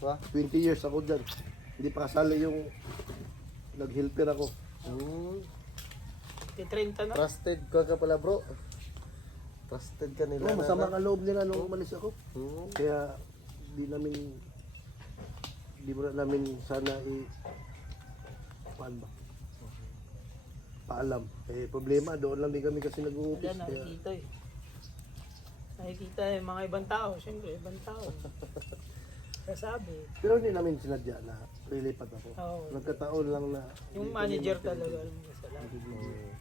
Ha? 20 years ako dyan. Hindi pa kasali yung nag-helper ako. Di 30 na. Trusted ka pala bro. Trusted ka nila. Masama ka loob nila nung umalis ako. Hmm. Kaya di mo na namin sana paano ba? Paalam. Problema, doon lang din kami kasi nag-uupis. Wala, nakikita eh. Nakikita eh, mga ibang tao. Siyempre, ibang tao. Kasabi. Pero hindi namin sinadya na lilipat ako. Oo. Nagkataon lang na Yung manager talaga. Alam mo, kasalanan.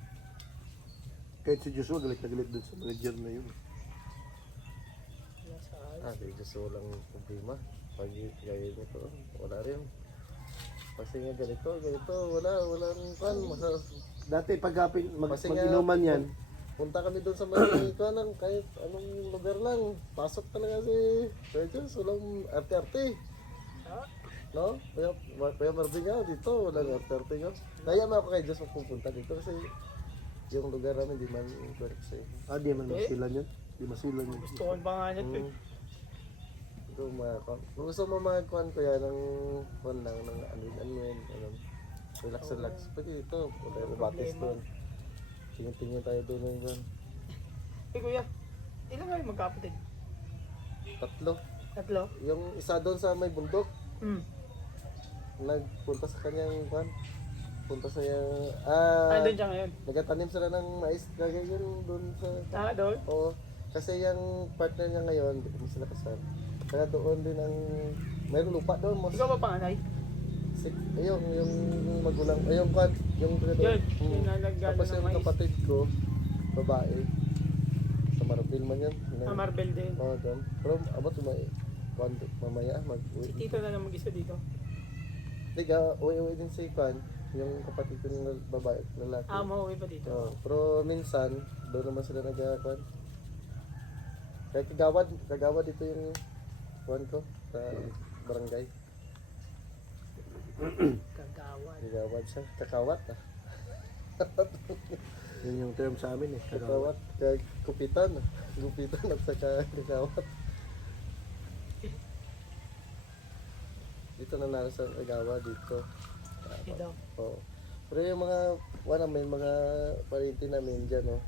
Kahit si Joshua galit na galit dun sa manager na yun. Wala sa ayos. Di just walang problema. Pag gaya nito, wala rin. Kasi nga ganito, walang kan. Dati pag Kasi nga, mag-inuman yan, punta kami doon sa mga ikaw kahit anong lugar lang. Pasok talaga si Regis, walang arte-arte. No? Kaya Marvin nga dito, walang arte-arte nga. Kaya ako kay Diyos magpupunta dito kasi yung lugar namin di man correct sa'yo. di man masilan yun. Di masilan yun. Gusto ko pa nga nito eh. Kung gusto mo magkuhan ko yan ng kuhan lang ng anuin, relax. Pwede dito, pwede batis doon. Tingin-tingin tayo doon ng doon. Eh kuya, ilan kayo magkapatid? 3. Tatlo? Yung isa doon sa may bundok, Hmm. nagpunta sa kanyang kuhan. Punta sa yung, Andun siya ngayon? nagatanim sila ng mais, kagaya yun doon sa, Doon? oo. Kasi yung partner niya ngayon, hindi kami sila kasal. Kaya doon din ang, mayroong lupa doon. Ikaw ba panganay? Ayun, yung magulang, ayun kan, yung Yun, yung nalagyan tapos ng yung mais. kapatid ko, babae, sa Marapil man yan. Marbel din. Oo, doon. Pero abot mamaya, mag-uwi. Tito na lang mag-isa dito. Tiga, uwi din si Kwan, yung kapatid ko ng babae, lalaki. Mauwi pa dito. Oo, pero minsan, doon naman sila nag-Kwan. Kaya kagawad dito yung Kwan ko, sa barangay. Kagawad. Kagawad siya, kakawat ah. Yun yung term sa amin eh. Kakawat, kupitan. Gupitan at saka kakawat. Dito na nara sa kagawa dito. Dito. Oo. Pero yung mga, may mga parinti namin dyan, no?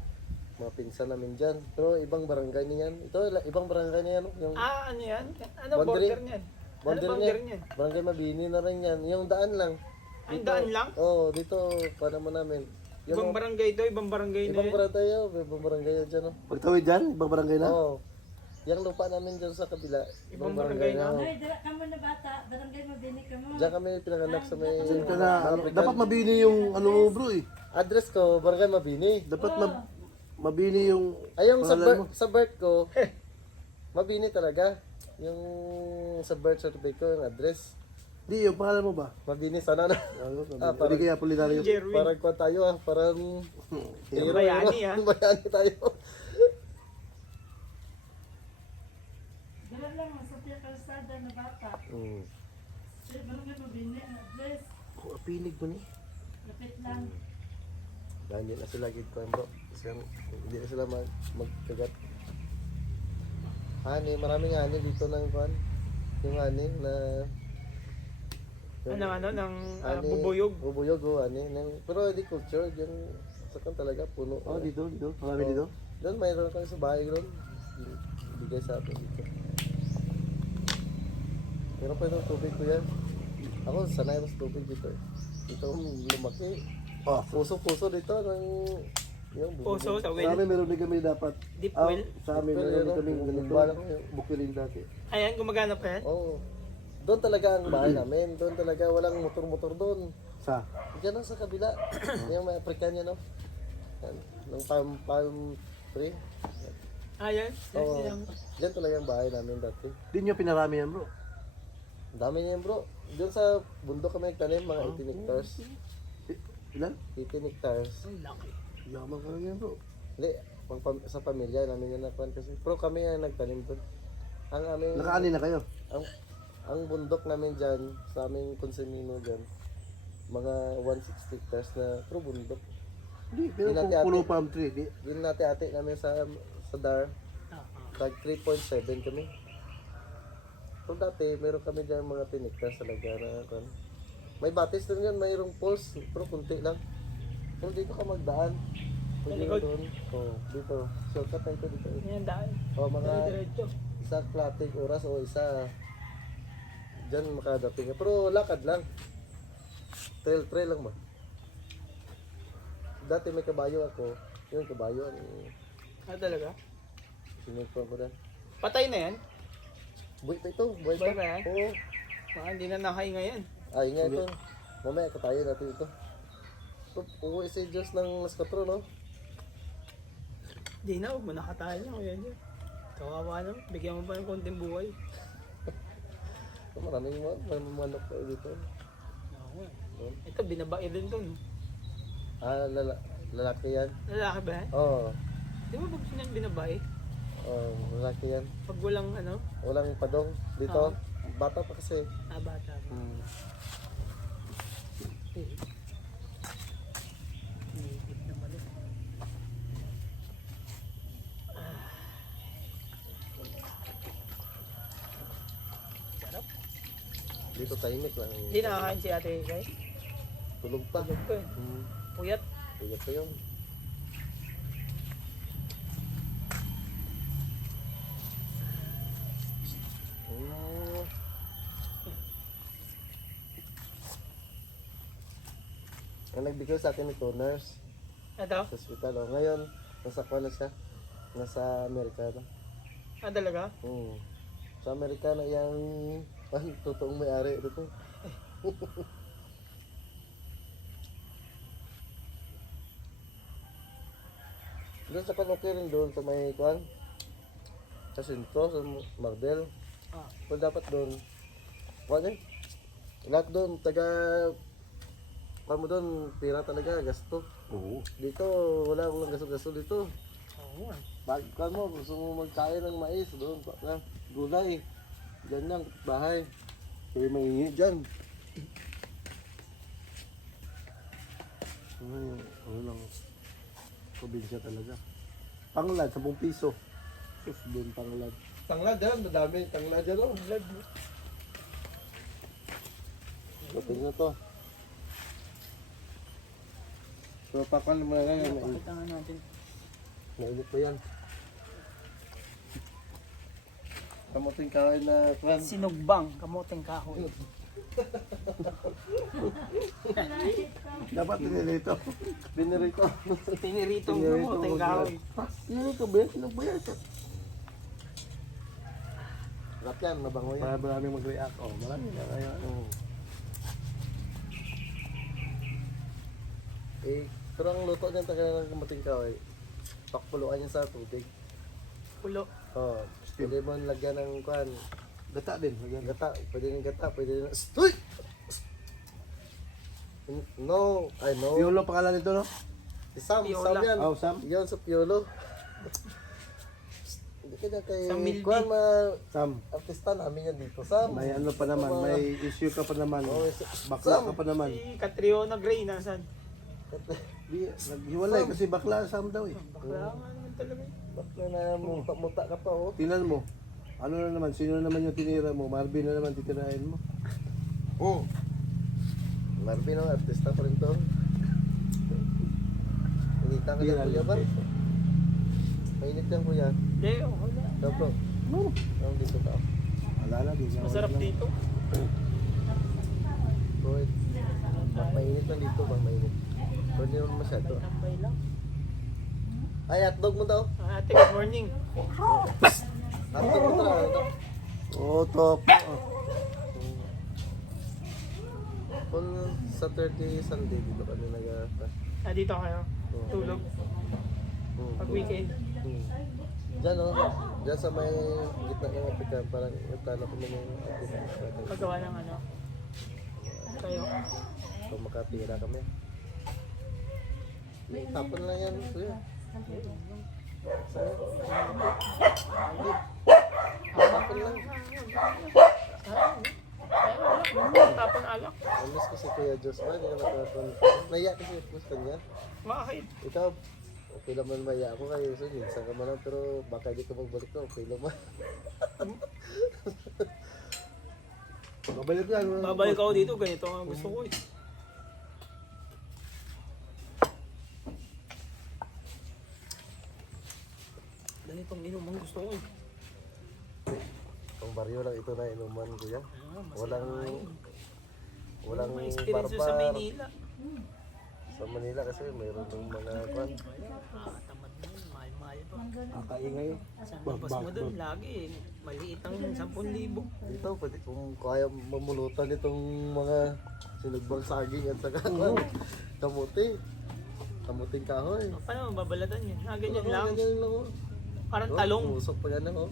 Mga pinsan namin dyan. Pero ibang barangay niyan. Ito, ibang barangay niyan. Yung Ano yan? Ano Boundary. border niyan? border Ano border niyan. niyan? Barangay Mabini na rin yan. Yung daan lang. Ay, daan lang? Oo, dito, para mo namin. Ibang barangay ito, ibang barangay na Ibang yan. barangay yun. Ibang barangay yun dyan, no? Pagtawid dyan, ibang barangay na. Oo. Yung lupa namin dyan sa kabila. Ibang barangay na. oo. Ay, dala ka mo na bata, barangay mo din ka mo. Diyan kami pinanganak sa may... Diyan ka na, dapat mabini yung ano mo bro eh. Address ko, Barangay Mabini. Dapat mabini yung Ay, yung pangalan mo. sa birth ko, Mabini talaga. Yung sa birth certificate ko, yung address. Di, yung pangalan mo ba? Mabini, sana na. Hindi kaya Apolinario. Jerwin. Parang kwa tayo parang... Bayani, Bayani tayo. Dala lang, sa Pia Calzada na bata. Barangay mo din ang address. Pinig mo ni. Lapit lang. Ganyan na sila gid ko, bro. Kasi hindi na sila magkagat. Maraming ani dito ng kwan. Yung ani na... Ng bubuyog. Bubuyog, ani. Pero hindi culture, yung sakan talaga, puno. Dito. Marami dito. Doon, mayroon kami sa bahay doon. Bigay sa atin dito. Meron pa itong tubig ko yan. Ako, sanay ako sa tubig dito eh. Dito lumaki. Puso-puso dito ng... Yung Puso sa Sa well. amin meron din kami dapat. Deep well. Sa amin meron kami ganito. Balang Bukiling dati. Ayan, gumagana pa yan. Oo. Doon talaga ang bahay namin. Doon talaga walang motor-motor doon. Sa? Diyan lang sa kabila. Yung may African yan, no? Yan. Nung palm tree. Ayan. Oo. Diyan talaga ang bahay namin dati. Di nyo pinarami yan bro. Ang dami niyan bro. Doon sa bundok kami nagtanim, mga 18 hectares. Ilan? 18 hectares. Ang laki. Yaman ka lang yan bro. Hindi, sa pamilya namin yan nakuhan kasi. Pero kami ang nagtanim doon. Ang aming... Nakaani na kayo. Ang bundok namin dyan, sa aming konsemino dyan, mga 160 hectares na puro bundok. Hindi, pero Hindi kung natin puno ate. palm tree. Di. Yun natin namin sa DAR, tag 3.7 kami. Kung dati, meron kami dyan mga tiniktas talaga na kan. May batis din yan, mayroong post, pero kunti lang. Kung dito ka magdaan, pwede Likod. doon. Oh, dito. Shortcut tayo dito. Yan daan. O mga Diretso. isa klating oras o isa dyan makadating ka. Pero lakad lang. Trail lang ba? Dati may kabayo ako. Yun, kabayo. Ah, talaga? Sinuto ko na. Patay na yan? Buhay pa ito. Buhay Buhay pa. pa yan? Oo. Baka hindi na nakahinga yan. Ay nga ito. Mamaya katayo natin ito. Uuwi si Diyos ng Las 4, no? Hindi na, huwag mo nakatahan niya. Kuya Diyo. Kawawa naman. Bigyan mo pa ng konting buhay. Maraming manok pa dito. Oo nga. Ito, binabae din to. No? Ah, lalaki yan. Lalaki ba yan? Oo. Di ba pag sinan binabae? Oh, lalaki yan. Pag walang ano? Walang padong dito. Oo. Bata pa kasi. Ah, bata ba? Native naman eh. Sarap. Dito tahimik lang. Hindi nakakain si ate Kay. Tulog pa. Tulog ko eh. Puyat. Kaya pa yun. Mm. Ang nagbigay sa akin ito, nurse Ito? sa hospital. Oh. Ngayon, nasa kuha na siya. Nasa Amerika na. Ah, talaga? Sa Amerika na yung totoong may-ari dito. Doon sa okay rin doon sa may kuhan. Sa Sintro, sa Mardel. Ah. Pero dapat doon. Kuhan eh. Lahat doon, taga... Kuhan mo doon, pira talaga, gasto. Oo. Dito, wala akong gasto-gasto dito. Oo nga. Pag kuhan mo, gusto mo magkain ng mais, doon, gulay. Diyan lang, bahay. Kaya mangingi dyan. Ano lang, probinsya talaga. Tanglad, 10 piso. Sus, doon tanglad. Tanglad dyan, madami. Tanglad dyan, oh. Lapit na to. So, papan mo na yan. Pakita nga natin. Nainit pa yan. Kamuting kahoy na kwan. Sinugbang, kamuting kahoy. Dapat nilito. Binirito. Piniritong Pinirito kamuting mo kahoy. Nilito ba yan? Sino ba yan? Sarap yan, mabango yan. Maraming mag-react. Oh, marami na kaya. Eh, pero ang luto niyan taga ng kamuting kahoy. Pakpuluan yan sa tubig. Pulo. Oh, pwede mo lagyan ng kwan. Gata din. Lagyan. Gata, pwede ng gata, pwede ng... Uy! No, I know. Piolo pangalan nito, no? Si Sam, Piola. Sam yan. Oh, Sam. Yan sa Piolo. Hindi ka na kay... Sa Milby. Kwan, Sam. artista namin yan dito, Sam. May ano pa naman. May issue ka pa naman. Oh, Bakla Sam. ka pa naman. Si Catriona Gray, nasan? Naghiwalay kasi bakla Sam daw eh. Bakla nga naman talaga. Bakla na muta ka pa, oh. Tingnan mo. Ano na naman? Sino na naman yung tinira mo? Marvin na naman titirahin mo. Oh. Marvin, oh, artista pa rin to. Inita ka na, kuya ba? Mainit yan, kuya. Hindi, okay na. Dablo. Ang dito ka. Wala na. Di na Masarap dito. Boy. Mainit lang dito, bang mainit. Pero hindi naman masyado. Tambay lang. Ay, hotdog mo daw. Ah, ate, good morning. Hotdog mo daw. Oo, top. Kung Saturday, Sunday, dito kami Ah, dito kayo. Tulog. Pag weekend. Diyan, oh. Diyan sa may gitna ng Africa, parang yung plano ko naman yung Paggawa ng ano. Kayo. kung makatira kami. Tapon lang yan, kuya. Tapon lang. Tapon alak. Amis ko si Kuya Diyos ba? Hindi ka nakapon. Naiyak kasi gusto niya. Bakit? Ikaw, okay naman maya ako kayo. So, minsan ka man lang, pero baka di ka magbalik na, okay naman. Babalik yan. Babalik ako dito, ganito ang gusto ko eh. Ganitong inuman gusto ko eh. Ang baryo lang ito na inuman, kuya. Walang Walang may experience yun sa barbar. Maynila. Sa Manila kasi mayroon ng mga kwan. Tamad na yun, mahal-mahal pa. Kakaingay. Sa labas mo dun, lagi eh. Maliit ang 10,000. Dito, pwede kung kaya mamulutan itong mga sinugbang saging at saka kamuti. Kamuting kahoy. Paano mababalatan yun? Ganyan lang. Ganyan lang oh. Parang talong. Usok pa yan oh.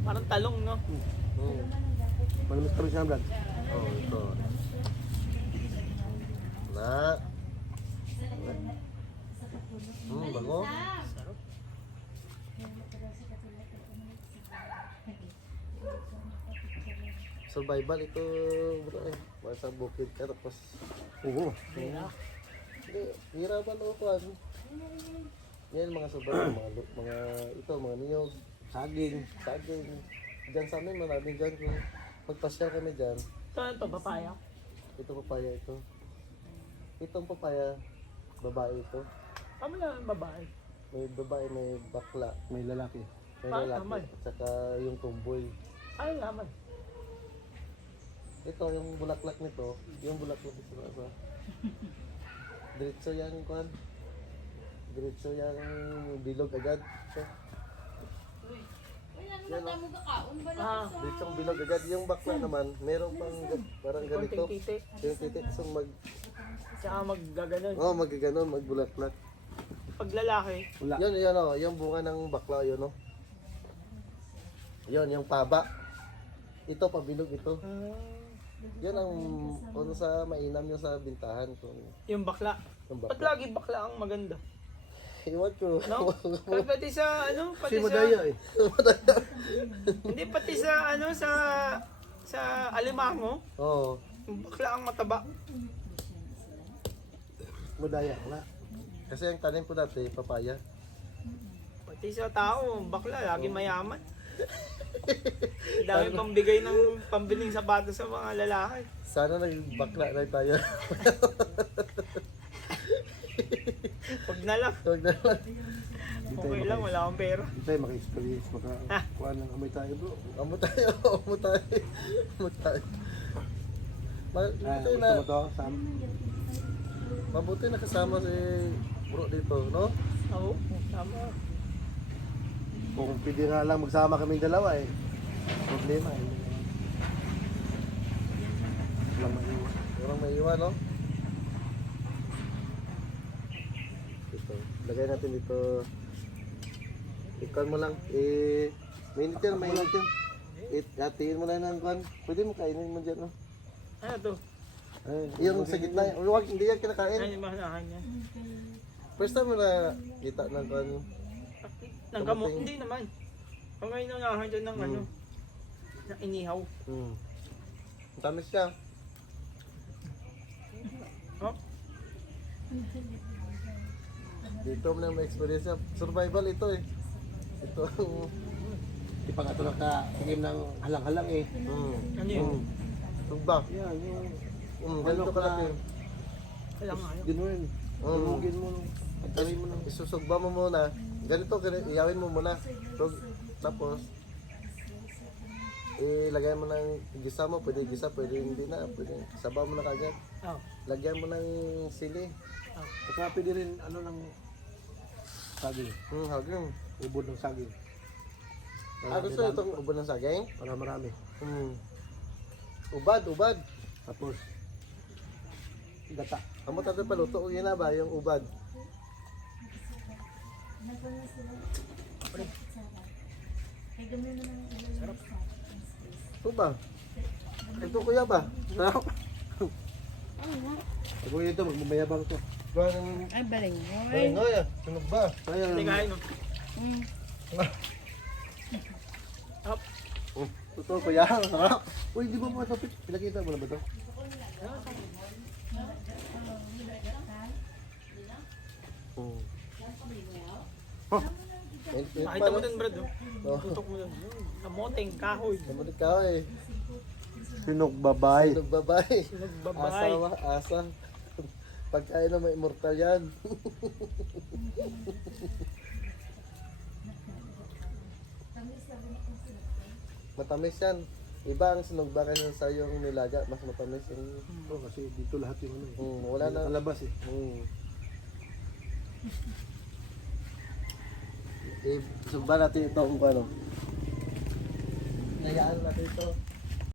Parang talong, no? Malamis kami siya, Brad. Oh, ito. Na. Bango. Sarap. Survival ito, bro eh. Basta bukid ka tapos Oo. hindi, hirapan ako kwan. Yan mga survival, mga ito, mga niyog, Saging. saging. Diyan sa amin, maraming dyan. Kung magpasyal kami dyan, Ito, ito, papaya. ito papaya ito. Itong papaya, babae ito. Tama na ang babae. May babae, may bakla, May lalaki. may Ah, lalaki, naman. at saka yung tumboy. Ay, naman. Ito, yung bulaklak nito, yung bulaklak nito na ba? Diretso yan, kwan. Diretso yan, bilog agad. So, yan, Ah, diretso ang bilog agad. Yung bakla naman, meron pang parang ganito. konting titi. Yung titik, so Tsaka maggaganon. magaganon, magbulaklak. Pag lalaki, Wala. Yan o, yung bunga ng bakla, yun o. Yun, yung paba. Ito, pabilog ito. Yan ang, kung sa mainam yung sa bintahan. Kung, yung bakla. yung Ba't bakla. lagi bakla ang maganda? Iwan ko. No? Pati sa, ano, Si pati sa, Madaya eh. hindi pati sa, ano, sa alimango, Oo. yung bakla ang mataba. Madaya. Wala. Kasi ang tanim ko dati, papaya. Pati sa tao, bakla, lagi mayaman. Dami pang bigay ng pambiling sapatos sa mga lalaki. Sana nagbakla na tayo. Pag na lang, Huwag na lang. okay lang, wala akong pera. Hindi tayo maka-experience. Makakuha ng amoy tayo, bro. Amo tayo, amo tayo. Amo tayo. Mabuti Gusto na, mo to, Sam? mabuti na kasama si bro dito, no? Oo, tama. Kung pwede nga lang magsama kaming dalawa eh. Problema eh. Walang maiwan. Walang maiwan, no? Ito, lagay natin dito. Ikan mo lang. Mainit yan, mainit yan. Hatiin mo lang ng kan. Pwede mo kainin mo dyan, no? Ano to? Yung sa gitna, huwag, hindi yan kinakain. Ano yung mahanahan niya? First time mo na kita ng kan. Nang gamot, hindi naman. Kung ngayon unahan dyan ng ano, ng inihaw. Ang tamis siya. Oh, Dito mo na may experience niya. Survival ito eh. Ito ang... Di pa nga ito nakatingin ng halang-halang eh. ano yun? Tugba. Yan, yung Ganito ka natin. Kailangan nga yun. ginuin. Durugin mo. Pagtarin mo ng Isusugba mo muna. Ganito, iyawin mo muna. Tapos, ilagay mo ng gisa mo. Pwede gisa, pwede hindi na. Pwede. Sabaw mo na kagad. Oh, Lagyan mo ng sili. Saka pwede rin ano ng saging. Haging. Ubod ng saging. Gusto itong ubod ng saging? Para marami. Ubad, ubad. Tapos, gata. Amo tayo paluto. Yun na ba, yung ubad? Ito ba? Ito kuya ba? Pag ito, magmamayabang to. Parang... Ay, baling. Ay, ngoy ah. Sunog ba? hindi kain no? Up. Ito, kuya. Sarap. Uy, di ba mo ito? Pinakita mo na ba ito? Makita mo dun, Brad. Oh. Tutok mo dun. Kamoteng, kahoy. Namulit ka eh. Sinok babay. Sinog babae. Sinog babae. Asawa, asa. Pagkain na may immortal yan. Matamis yan. Iba ang sinog bakay sa yung nilaga. Mas matamis yung... Oh, kasi dito lahat yung ano. wala na. Nakalabas eh. Sugba natin ito kung ano. Nayaan natin ito.